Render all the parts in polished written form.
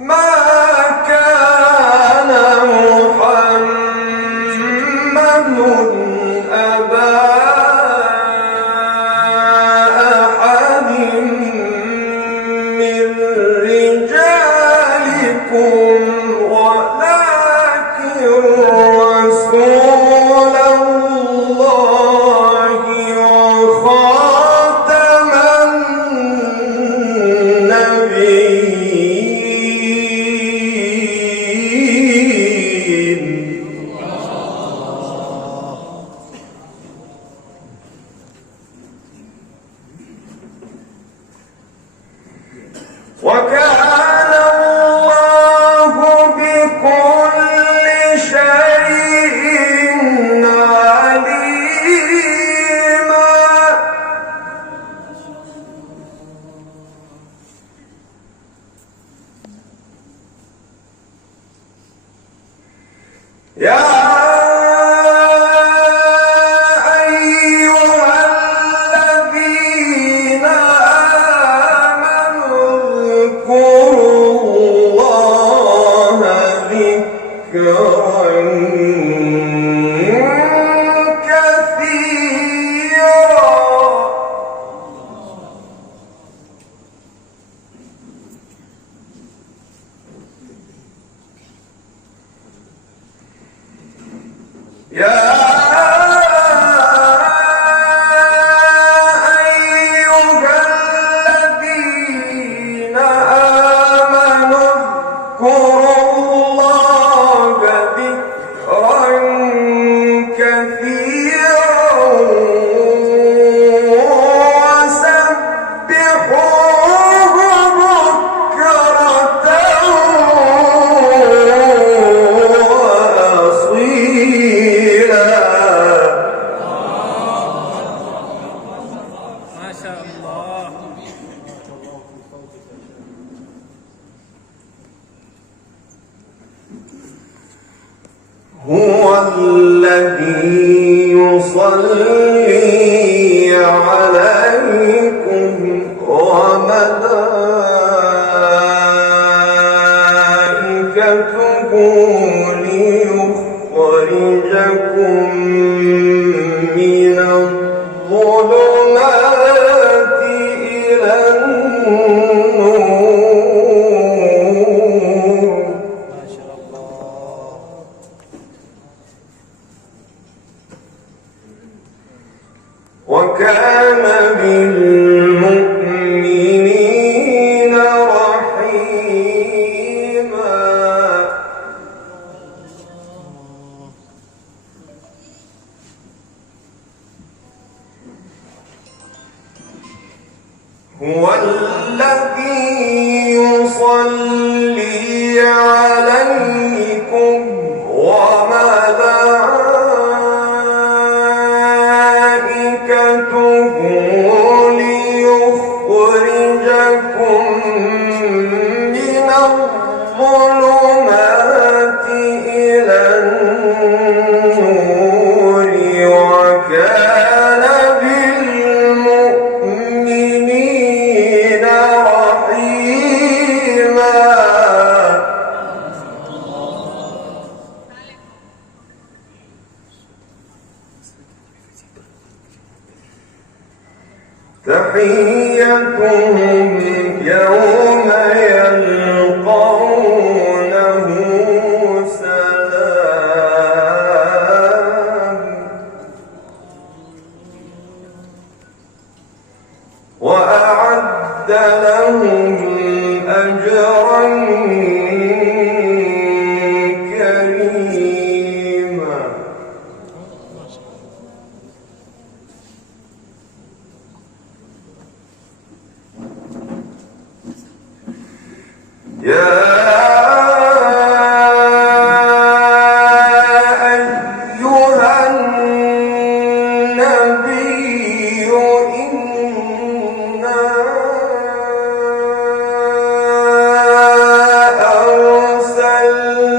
ما كان محمد أبا أحد من رجالكم ولكن رسول الله وخاتم النبيين. وكان الله بكل شيء عليما. يا أيها الذين آمنوا اذكروا الله ذكرا كثيرا. يا أيها الذين آمنوا اذكروا الله ذكرا كثيرا وسبحوه بكرة وأصيلا. ما شاء الله. هو الذي يصلي عليكم وملائكته ليخرجكم من الظلمات إلى النور. ما شاء الله. وكان بالمؤمنين رحيما. هو الذي يصلي عليكم وملائكته ليخرجكم من الظلمات إلى النور. وكان بالمؤمنين رحيما. تحيتهم يوم يلقونه سلام. وأعد لهم أجرا كريما. يا أيها النبي إنا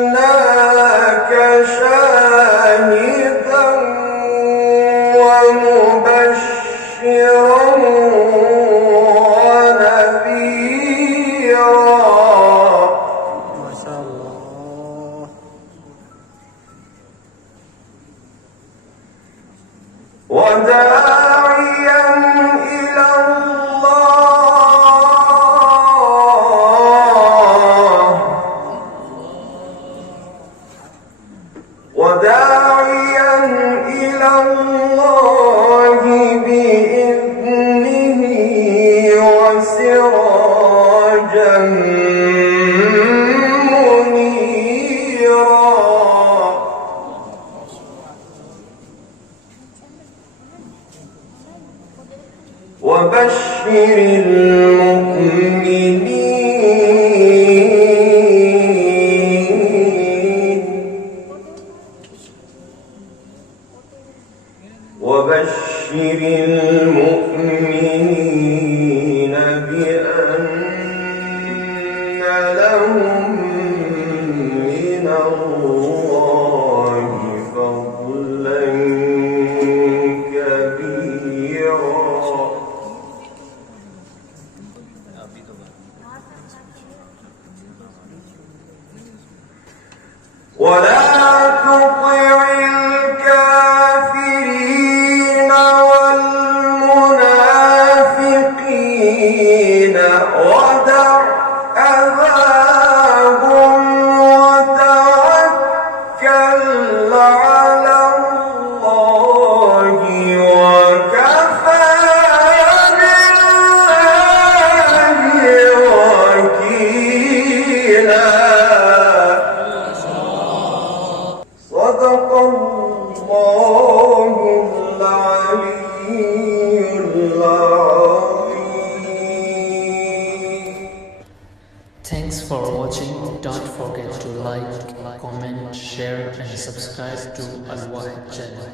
أرسلناك شاهدا ومبشرا ونذيرا. ولا تطع الكافرين والمنافقين ودع أذاهم وتوكل على الله وكفى بالله وكيلا. صدق الله العلي العظيم. Thanks for watching. Don't forget to like, comment, share and subscribe to Al Wahid channel.